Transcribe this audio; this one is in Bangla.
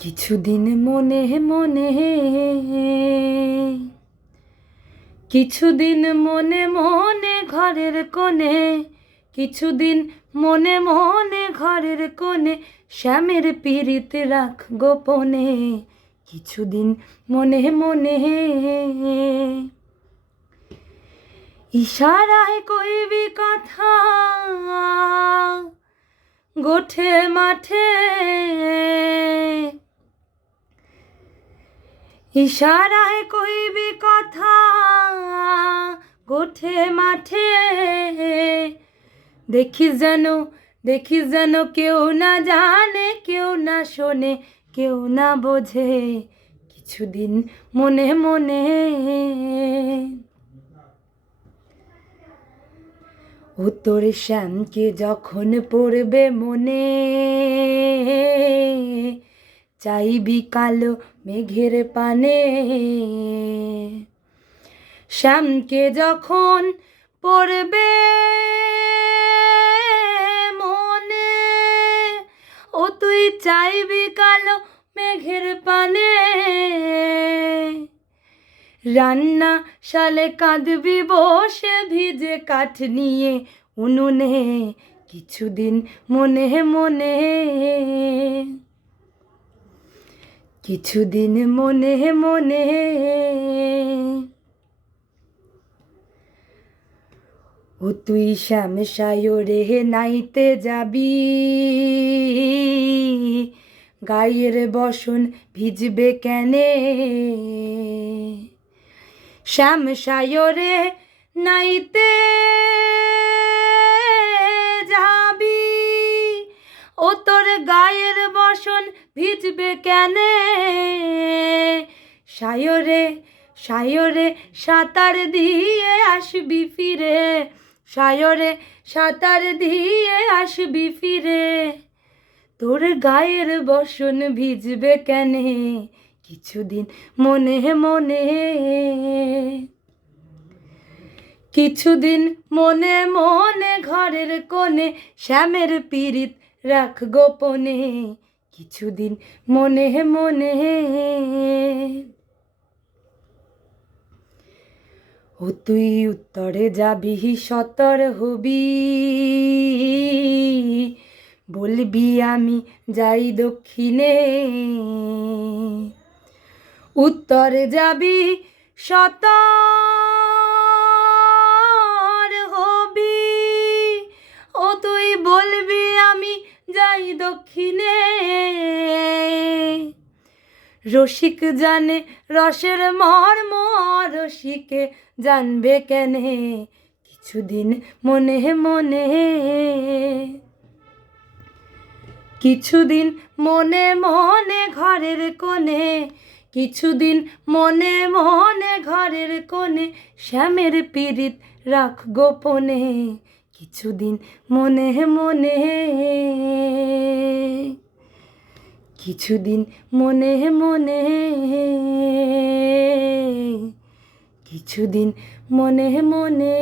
কিছুদিন মনে মনে, কিছুদিন মনে মনে ঘরের কোণে, কিছুদিন মনে মনে ঘরের কোণে শ্যামের পীড়িত রাখ গোপনে। কিছুদিন মনে মনে, ইশারায় কইবি কথা গোঠে মাঠে, ইশারায় কইবি কথা গোঠে মাঠে। দেখিস যেন কেউ না জানে, কেউ না শোনে, কেউ না বোঝে। কিছুদিন মনে মনে, ও তোর শ্যামকে যখন পড়বে মনে, চাইবি কালো মেঘের পানে। শ্যামকে যখন পড়বে মনে, ও তুই চাইবি কালো মেঘের পানে। রান্না শালে কাঁদবি বসে ভিজে কাঠ নিয়ে উনুনে। কিছুদিন মনে মনে, কিছুদিন মনে মনে, ও তুই শ্যাম সায়রে নাইতে যাবি, গায়ের বসন ভিজবে কেনে। শ্যাম সায়রে নাইতে যাবি, ও তোর গায়ের বসন ভিজবে কেনে। সায়রে সাঁতার দিয়ে আসবি ফিরে, সায়রে সাঁতার দিয়ে আসবি ফিরে। তোর গায়ের বসন ভিজবে কেনে। কিছুদিন মনে মনে, কিছুদিন মনে মনে ঘরের কোণে শ্যামের পীড়িত রাখ গোপনে। কিছুদিন মনে মনে, ও তুই উত্তরে যাবি সতর হবি, বলবি আমি যাই দক্ষিণে। উত্তরে যাবি সতর হবি, ও তুই বলবি আমি যাই দক্ষিণে। রসিক জানে রসের মর্ম, রসিকে জানবে কেনে। কিছুদিন মনে মনে, কিছুদিন মনে মনে ঘরের কোণে, কিছুদিন মনে মনে ঘরের কোণে শ্যামের পীড়িত রাখ গোপনে। কিছুদিন মনে মনে, কিছুদিন মনে মনে, কিছুদিন মনে মনে।